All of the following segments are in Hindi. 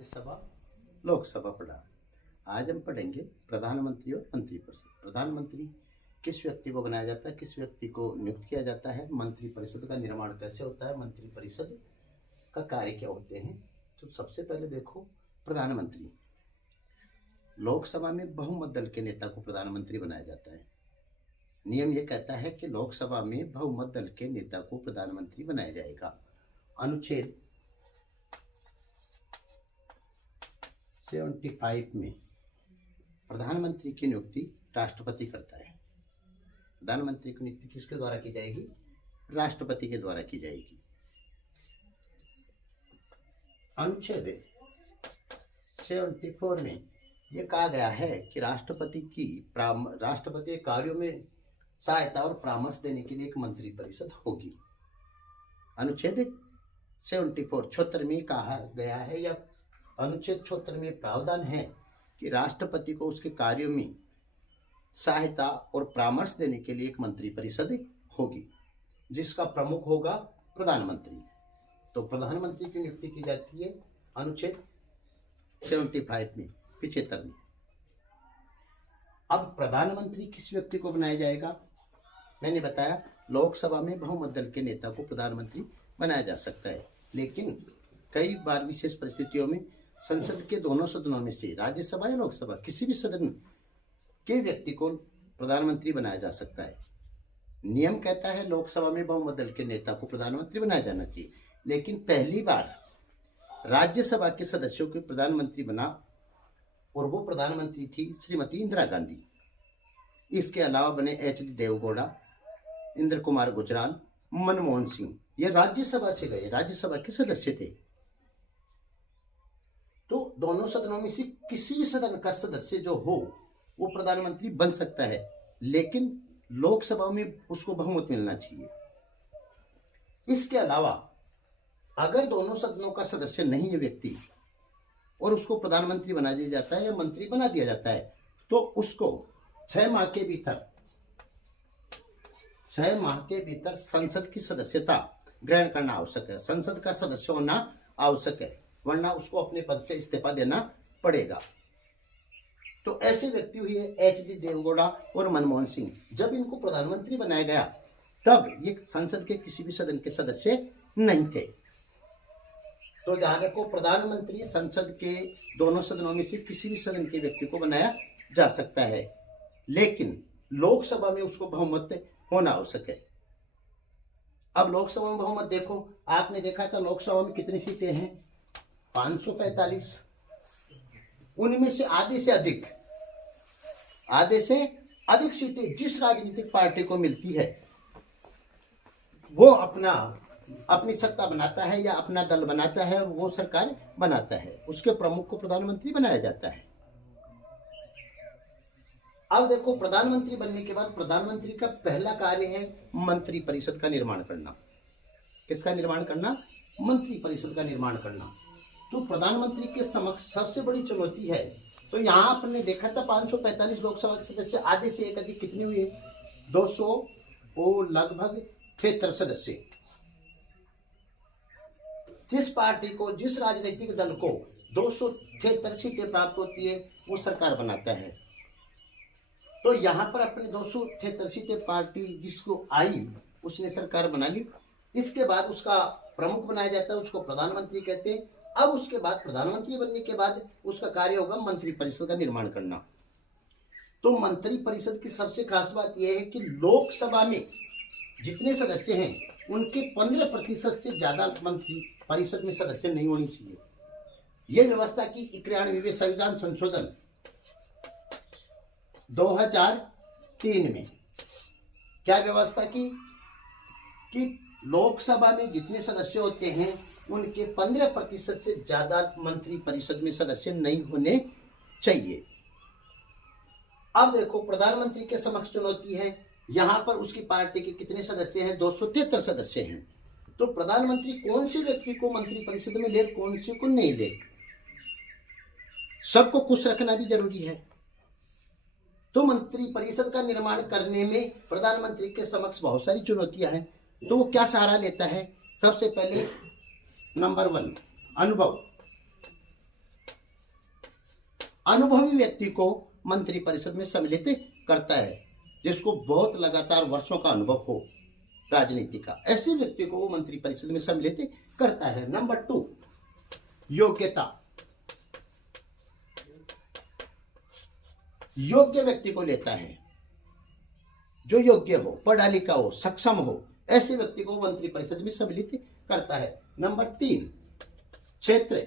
राज्यसभा लोकसभा पढ़ा। आज हम पढ़ेंगे प्रधानमंत्री और मंत्रिपरिषद। प्रधानमंत्री किस व्यक्ति को बनाया जाता है, किस व्यक्ति को नियुक्त किया जाता है, मंत्रिपरिषद का निर्माण कैसे होता है, मंत्रिपरिषद का कार्य क्या होते हैं। तो सबसे पहले देखो, प्रधानमंत्री लोकसभा में बहुमत दल के नेता को प्रधानमंत्री बनाया जाता है। नियम यह कहता है कि लोकसभा में बहुमत दल के नेता को प्रधानमंत्री बनाया जाएगा। अनुच्छेद 75 में प्रधानमंत्री की नियुक्ति राष्ट्रपति करता है। प्रधानमंत्री की नियुक्ति किसके द्वारा की जाएगी? राष्ट्रपति के द्वारा की जाएगी। अनुच्छेद 74 में यह कहा गया है कि राष्ट्रपति कार्यों में सहायता और परामर्श देने के लिए एक मंत्रिपरिषद होगी। अनुच्छेद 74 में कहा गया है, या अनुच्छेद 74 में प्रावधान है कि राष्ट्रपति को उसके कार्यों में सहायता और परामर्श देने के लिए एक मंत्रिपरिषद होगी, जिसका प्रमुख होगा प्रधानमंत्री। तो प्रधानमंत्री की नियुक्ति की जाती है अनुच्छेद 75 में, 75 में। अब प्रधानमंत्री किस व्यक्ति को बनाया जाएगा? मैंने बताया लोकसभा में बहुमत दल के नेता को प्रधानमंत्री बनाया जा सकता है, लेकिन कई बार विशेष परिस्थितियों में संसद के दोनों सदनों में से राज्यसभा या लोकसभा किसी भी सदन के व्यक्ति को प्रधानमंत्री बनाया जा सकता है। नियम कहता है लोकसभा में बहुमत दल के नेता को प्रधानमंत्री बनाया जाना चाहिए, लेकिन पहली बार राज्यसभा के सदस्यों को प्रधानमंत्री बना और वो प्रधानमंत्री थी श्रीमती इंदिरा गांधी। इसके अलावा बने एच.डी. देवगौड़ा, इंद्र कुमार गुजराल, मनमोहन सिंह। ये राज्यसभा से गए, राज्यसभा के सदस्य थे। तो दोनों सदनों में से किसी भी सदन का सदस्य जो हो वो प्रधानमंत्री बन सकता है, लेकिन लोकसभा में उसको बहुमत मिलना चाहिए। इसके अलावा अगर दोनों सदनों का सदस्य नहीं है व्यक्ति और उसको प्रधानमंत्री बना दिया जाता है या मंत्री बना दिया जाता है, तो उसको 6 माह के भीतर संसद की सदस्यता ग्रहण करना आवश्यक है। संसद का सदस्य होना आवश्यक है, वरना उसको अपने पद से इस्तीफा देना पड़ेगा। तो ऐसे व्यक्ति हुए एच.डी. देवगौड़ा और मनमोहन सिंह। जब इनको प्रधानमंत्री बनाया गया तब ये संसद के किसी भी सदन के सदस्य नहीं थे। तो ध्यान रखो, प्रधानमंत्री संसद के दोनों सदनों में से किसी भी सदन के व्यक्ति को बनाया जा सकता है, लेकिन लोकसभा में उसको बहुमत होना आवश्यक है। अब लोकसभा में बहुमत देखो, आपने देखा था लोकसभा में कितनी सीटें हैं? 545। उनमें से आधे से अधिक सीटें जिस राजनीतिक पार्टी को मिलती है वो अपनी सत्ता बनाता है या अपना दल बनाता है और वो सरकार बनाता है। उसके प्रमुख को प्रधानमंत्री बनाया जाता है। अब देखो, प्रधानमंत्री बनने के बाद प्रधानमंत्री का पहला कार्य है मंत्रिपरिषद का निर्माण करना। किसका निर्माण करना? मंत्रिपरिषद का निर्माण करना। तो प्रधानमंत्री के समक्ष सबसे बड़ी चुनौती है। तो यहाँ आपने देखा था 545 लोकसभा के सदस्य, आधे से एक अधिक कितने हुए? 200 और लगभग 73 सदस्य। जिस पार्टी को, जिस राजनीतिक दल को 273 सीटें प्राप्त होती है वो सरकार बनाता है। तो यहाँ पर अपने 273 सीटें पार्टी जिसको आई उसने सरकार बना ली। इसके बाद उसका प्रमुख बनाया जाता है, उसको प्रधानमंत्री कहते हैं। अब उसके बाद प्रधानमंत्री बनने के बाद उसका कार्य होगा मंत्रिपरिषद का निर्माण करना। तो मंत्रिपरिषद की सबसे खास बात यह है कि लोकसभा में जितने सदस्य हैं उनके 15% से ज्यादा मंत्रिपरिषद में सदस्य नहीं होनी चाहिए। यह व्यवस्था की 91वें संविधान संशोधन 2003 में क्या व्यवस्था की कि लोकसभा में जितने सदस्य होते हैं उनके 15% से ज्यादा मंत्रिपरिषद में सदस्य नहीं होने चाहिए। अब देखो, प्रधानमंत्री के समक्ष चुनौती है। यहां पर उसकी पार्टी के कितने सदस्य हैं? 273 सदस्य हैं। तो प्रधानमंत्री कौन से व्यक्ति को मंत्रिपरिषद में ले, कौन से को नहीं ले, सबको खुश रखना भी जरूरी है। तो मंत्रिपरिषद का निर्माण करने में प्रधानमंत्री के समक्ष बहुत सारी चुनौतियां हैं। तो वो क्या सहारा लेता है? सबसे पहले नंबर 1 अनुभव। अनुभवी व्यक्ति को मंत्रिपरिषद में सम्मिलित करता है, जिसको बहुत लगातार वर्षों का अनुभव हो राजनीति का, ऐसे व्यक्ति को वो मंत्रिपरिषद में सम्मिलित करता है। नंबर 2, योग्यता। योग्य व्यक्ति को लेता है, जो योग्य हो, पढ़ा लिखा हो, सक्षम हो, ऐसे व्यक्ति को मंत्रिपरिषद में सम्मिलित करता है। नंबर 3, क्षेत्र।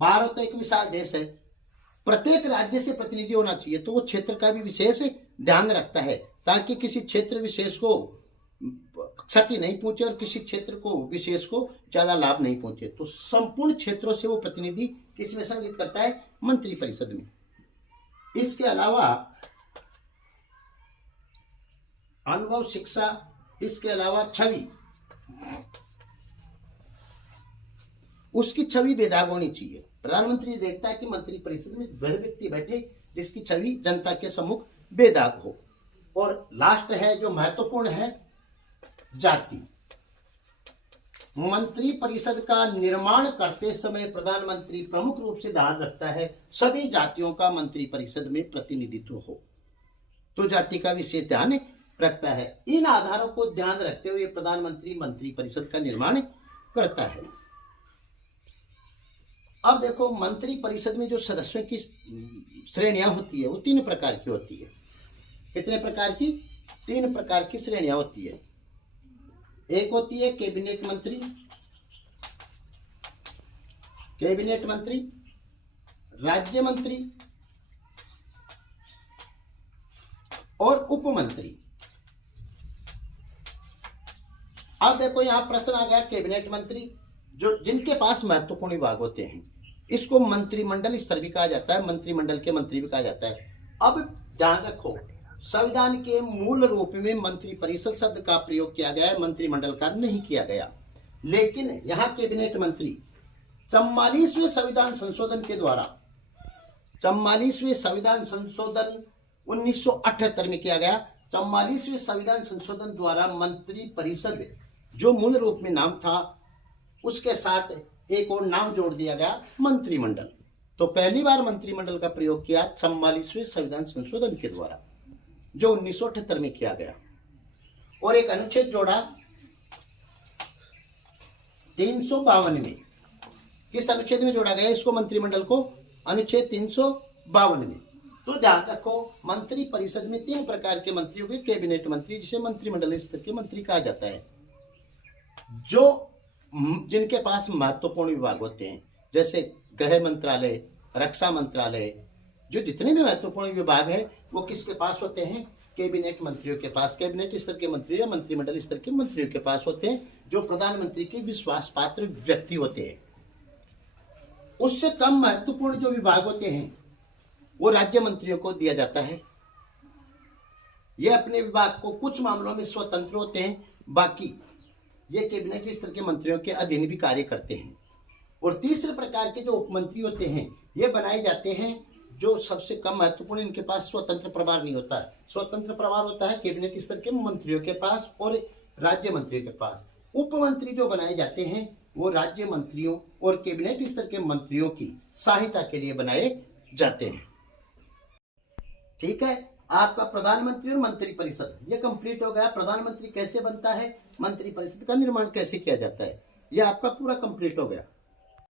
भारत एक विशाल देश है, प्रत्येक राज्य से प्रतिनिधि होना चाहिए, तो वो क्षेत्र का भी विशेष ध्यान रखता है ताकि किसी क्षेत्र विशेष को क्षति नहीं पहुंचे और किसी क्षेत्र को विशेष को ज्यादा लाभ नहीं पहुंचे। तो संपूर्ण क्षेत्रों से वो प्रतिनिधि किसमें सम्मिलित करता है? मंत्रिपरिषद में। इसके अलावा अनुभव, शिक्षा, इसके अलावा छवि, उसकी छवि बेदाग होनी चाहिए। प्रधानमंत्री देखता है कि मंत्रिपरिषद में वह व्यक्ति बैठे जिसकी छवि जनता के सम्मुख बेदाग हो। और लास्ट है जो महत्वपूर्ण है, जाति। मंत्रिपरिषद का निर्माण करते समय प्रधानमंत्री प्रमुख रूप से ध्यान रखता है सभी जातियों का मंत्रिपरिषद में प्रतिनिधित्व हो, तो जाति का विशेष ध्यान रखता है। इन आधारों को ध्यान रखते हुए प्रधानमंत्री मंत्रिपरिषद का निर्माण करता है। अब देखो, मंत्रिपरिषद में जो सदस्यों की श्रेणियां होती है वो 3 प्रकार की होती है। कितने प्रकार की? 3 प्रकार की श्रेणियां होती है। एक होती है कैबिनेट मंत्री, कैबिनेट मंत्री, राज्य मंत्री और उप मंत्री। अब देखो यहां प्रश्न आ गया, कैबिनेट मंत्री जो जिनके पास महत्वपूर्ण विभाग होते हैं, इसको मंत्रिमंडल स्तर भी कहा जाता है, मंत्रिमंडल के मंत्री भी कहा जाता है। अब ध्यान रखो, संविधान के मूल रूप में मंत्रिपरिषद शब्द का प्रयोग किया गया है, मंत्रिमंडल का नहीं किया गया। लेकिन यहाँ कैबिनेट मंत्री 44वें संविधान संशोधन के द्वारा, 44वें संविधान संशोधन 1978 में किया गया। 44वें संविधान संशोधन द्वारा मंत्रिपरिषद जो मूल रूप में नाम था उसके साथ एक और नाम जोड़ दिया गया, मंत्रिमंडल। तो पहली बार मंत्रिमंडल का प्रयोग किया 44वें संविधान संशोधन के द्वारा, जो 1978 में किया गया। और एक अनुच्छेद जोड़ा 352 में। किस अनुच्छेद में जोड़ा गया इसको मंत्रिमंडल को? अनुच्छेद 352 में। तो ध्यान रखो, मंत्रिपरिषद में 3 प्रकार के मंत्री हो गए। कैबिनेट मंत्री जिसे मंत्रिमंडल स्तर के मंत्री कहा जाता है, जो जिनके पास महत्वपूर्ण विभाग होते हैं, जैसे गृह मंत्रालय, रक्षा मंत्रालय, जो जितने भी महत्वपूर्ण विभाग है वो किसके पास होते हैं? कैबिनेट मंत्रियों के पास। कैबिनेट स्तर के मंत्री या मंत्रिमंडल स्तर के मंत्रियों के पास होते हैं, जो प्रधानमंत्री के विश्वास पात्र व्यक्ति होते हैं। उससे कम महत्वपूर्ण जो विभाग होते हैं वो राज्य मंत्रियों को दिया जाता है। ये अपने विभाग को कुछ मामलों में स्वतंत्र होते हैं, बाकी ये कैबिनेट स्तर के मंत्रियों के अधीन भी कार्य करते हैं। और तीसरे प्रकार के जो उपमंत्री होते हैं ये बनाए जाते हैं जो सबसे कम महत्वपूर्ण, इनके पास स्वतंत्र प्रभार नहीं होता है। स्वतंत्र प्रभार होता है कैबिनेट स्तर के मंत्रियों के पास और राज्य मंत्रियों के पास। उपमंत्री जो बनाए जाते हैं वो राज्य मंत्रियों और कैबिनेट स्तर के मंत्रियों की सहायता के लिए बनाए जाते हैं। ठीक है, आपका प्रधानमंत्री और मंत्रिपरिषद ये कंप्लीट हो गया। प्रधानमंत्री कैसे बनता है, मंत्रिपरिषद का निर्माण कैसे किया जाता है, ये आपका पूरा कंप्लीट हो गया।